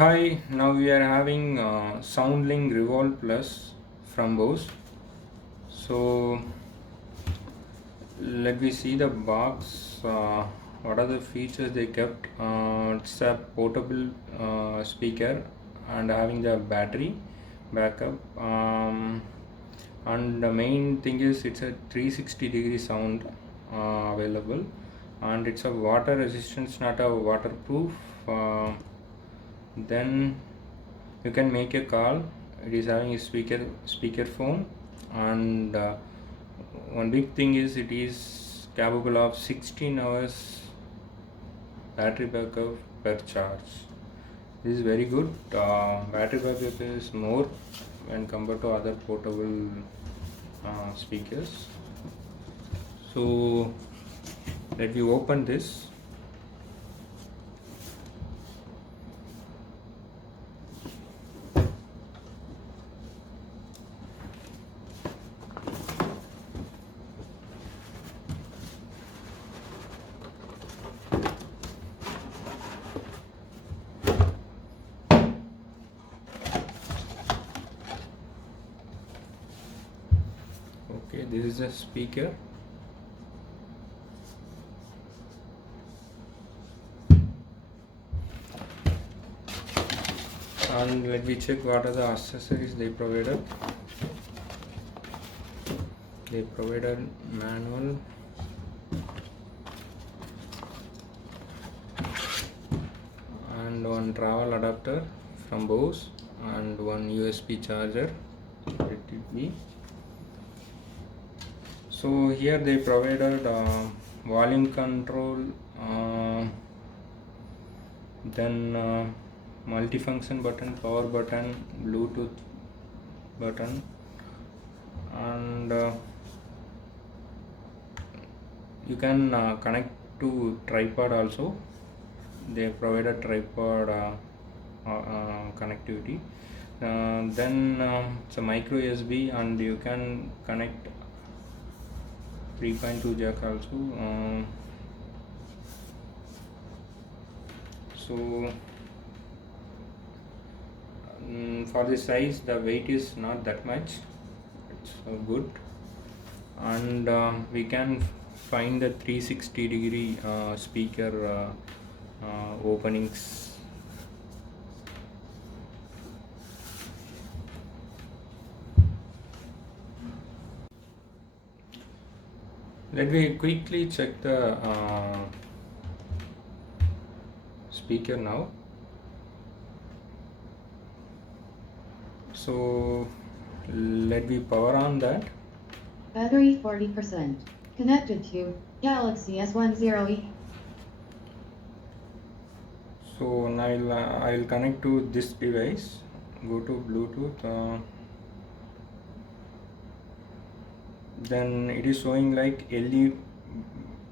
Hi, now we are having SoundLink Revolve Plus from Bose. So let me see the box. What are the features they kept? It's a portable speaker and having the battery backup. And the main thing is it's a 360-degree sound available, and it's a water resistance, not a waterproof. Then you can make a call. It is having a speakerphone, and one big thing is it is capable of 16 hours battery backup per charge. This is very good. Battery backup is more when compared to other portable speakers. So let me open this. Okay, this is a speaker. And let me check what are the accessories they provided. They provided manual, and one travel adapter from Bose, and one USB charger. Let it be. So here they provided volume control, then multifunction button, power button, Bluetooth button, and you can connect to tripod also. They provided tripod connectivity. Then it's a micro USB, and you can connect 3.2 jack also. So for the size, the weight is not that much. It's good, and we can find the 360-degree speaker openings. Let me quickly check the speaker now. So let me power on that. Battery 40%. Connected to Galaxy S10e. So now I'll connect to this device. Go to Bluetooth. Then it is showing like LE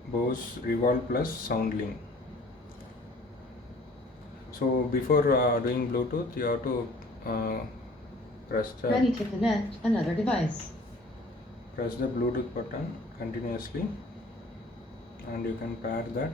Bose Revolve Plus SoundLink. So before doing Bluetooth, you have to press Ready to connect another device. press the Bluetooth button continuously, and you can pair that.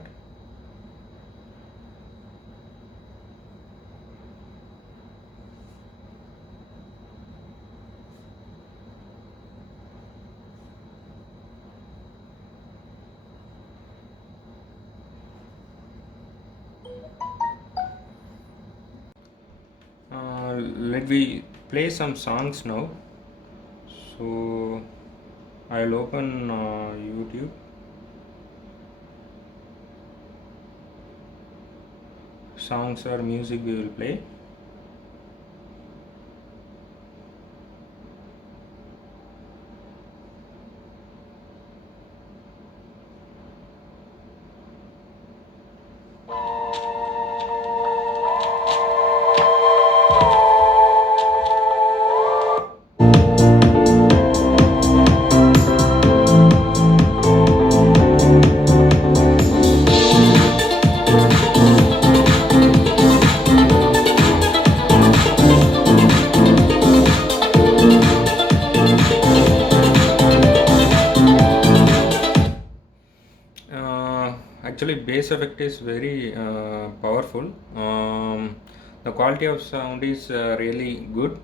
Let me play some songs now. So I'll open YouTube. Songs or music we will play. Actually, bass effect is very powerful. The quality of sound is really good.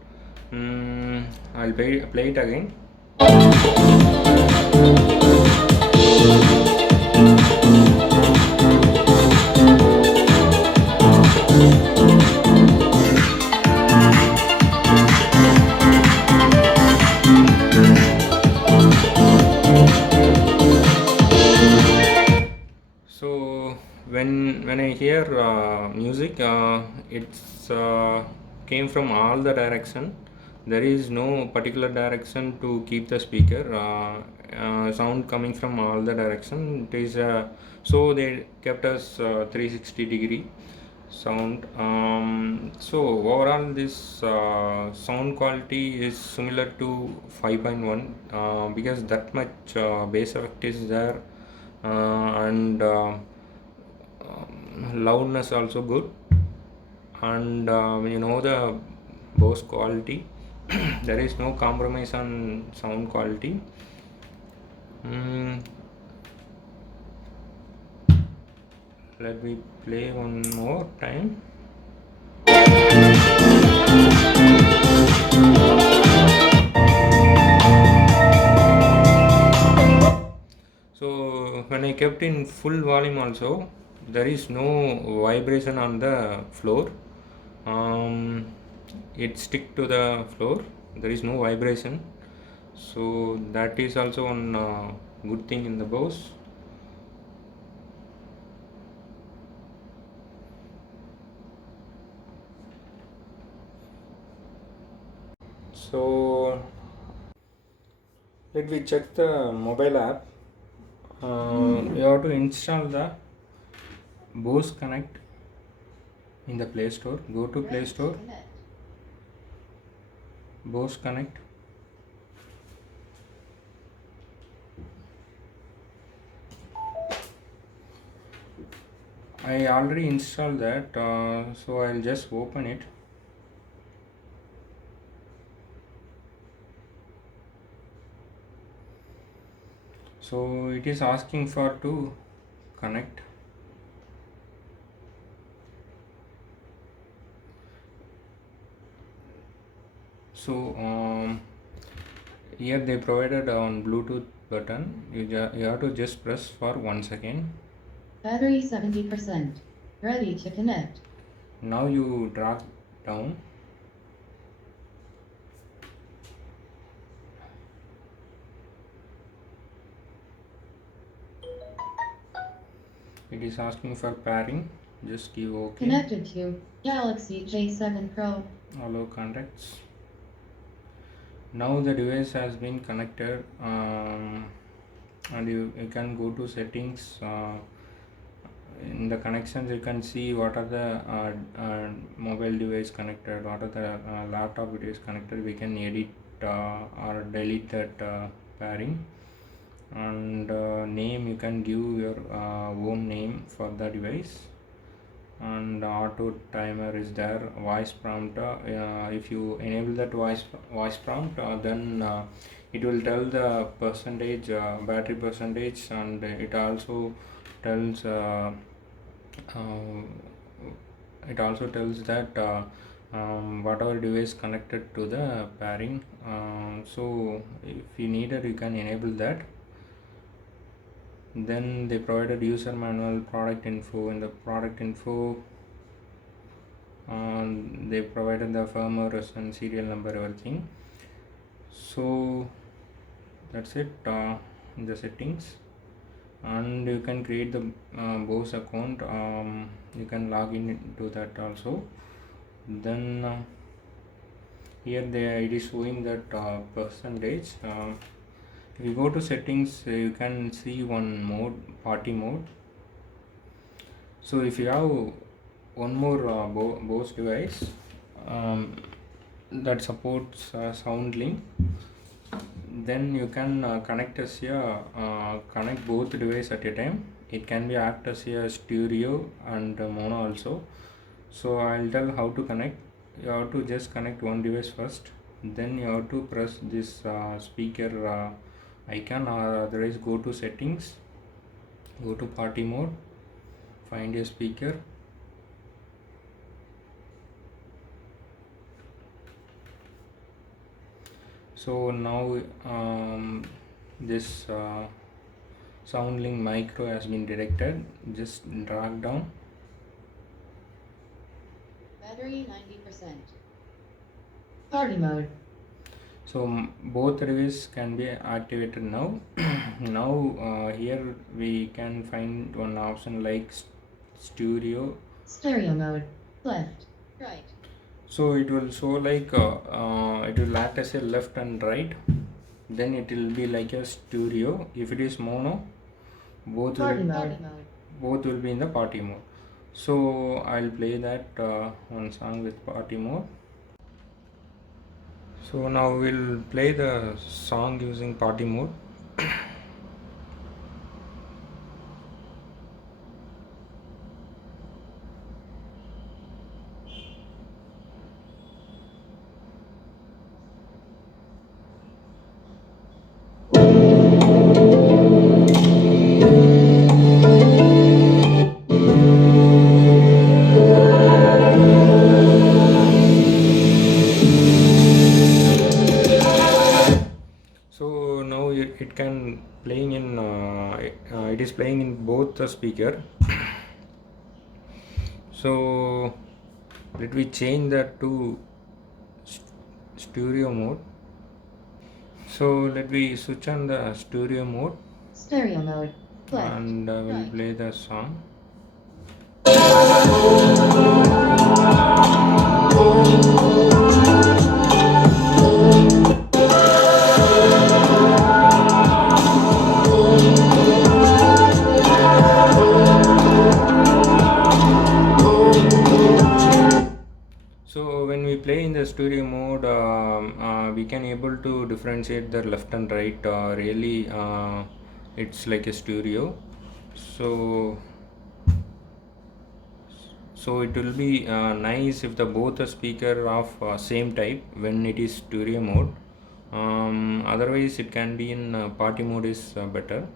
I'll play it again. So when I hear music, it's came from all the direction. There is no particular direction to keep the speaker. Sound coming from all the direction. It is so they kept us 360-degree sound. So overall, this sound quality is similar to 5.1 because that much bass effect is there, and loudness also good, and the Bose quality. There is no compromise on sound quality. Mm, Let me play one more time. So when I kept in full volume also, there is no vibration on the floor. It stick to the floor. There is no vibration. So that is also one good thing in the Bose. So let me check the mobile app. You have to install the Bose Connect in the Play Store. Go to Play Ready to Store, connect. Bose Connect. I already installed that, so I'll just open it. So it is asking for to connect. So here they provided on Bluetooth button. You have to just press for 1 second. Battery 70%. Ready to connect. Now you drag down. It is asking for pairing. Just give OK. Connected to Galaxy J7 Pro. Allow contacts. Now the device has been connected, and you can go to settings. In the connections you can see what are the mobile device connected, what are the laptop device connected. We can edit or delete that pairing, and name you can give your own name for the device, and auto timer is there. Voice prompt, if you enable that voice prompt, then it will tell the percentage, battery percentage, and it also tells uh, that whatever device connected to the pairing. So if you need it, you can enable that. Then they provided user manual, product info. In the product info, they provided the firmware and serial number, everything. So that's it in the settings, and you can create the Bose account. You can log in into that also. Then here it is showing that percentage. If you go to settings, you can see one mode, party mode. So if you have one more Bose device that supports SoundLink, then you can connect both device at a time. It can be act as a stereo and mono also. So I'll tell how to connect. You have to just connect one device first, then you have to press this speaker icon, or otherwise go to settings, go to party mode, find a speaker, So now this SoundLink Micro has been detected. Just drag down. Battery 90%. Party mode. So both reviews can be activated now. Now here we can find one option like stereo. Stereo mode. Left. Right. So it will show like it will act as a left and right. Then it will be like a stereo. If it is mono, both Party will mode. both will be in the party mode. So I'll play that one song with party mode. So now we'll play the song using party mode. So now it can playing in it is playing in both the speaker. So let me change that to stereo mode. So let me switch on the stereo mode Stereo mode. Left. and I will Right. play the song. So when we play in the stereo mode, we can able to differentiate the left and right. Really, it's like a stereo. So it will be nice if the both the speaker of same type when it is stereo mode. Otherwise, it can be in party mode is better.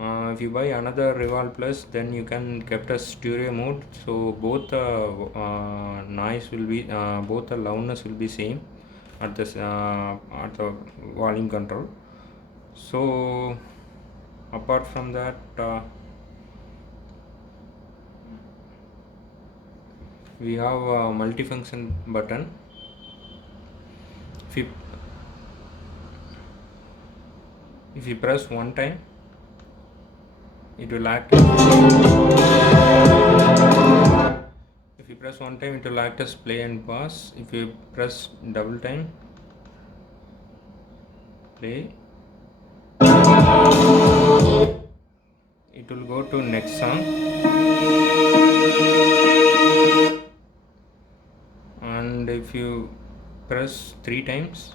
If you buy another Revolve Plus, then you can kept a stereo mode. So both the noise will be both the loudness will be same at the volume control. So apart from that, we have a multifunction button. If you if you press one time, it will act. If you press one time, it will act as play and pause. If you press double time, play, it will go to next song. And if you press three times,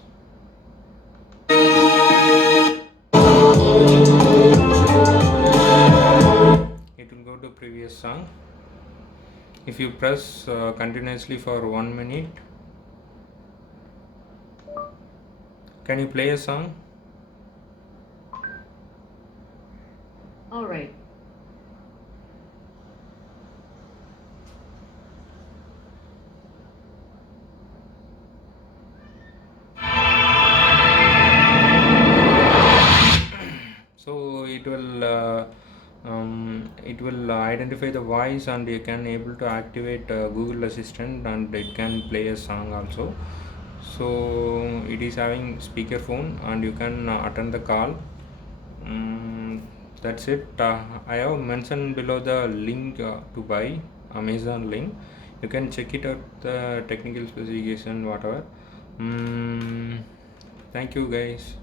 it will go to previous song. If you press continuously for 1 minute, can you play a song? All right. So it will identify the voice, and you can able to activate Google Assistant, and it can play a song also. So it is having speakerphone, and you can attend the call. That's it. I have mentioned below the link to buy, Amazon link. You can check it out, the technical specification, whatever. Thank you guys.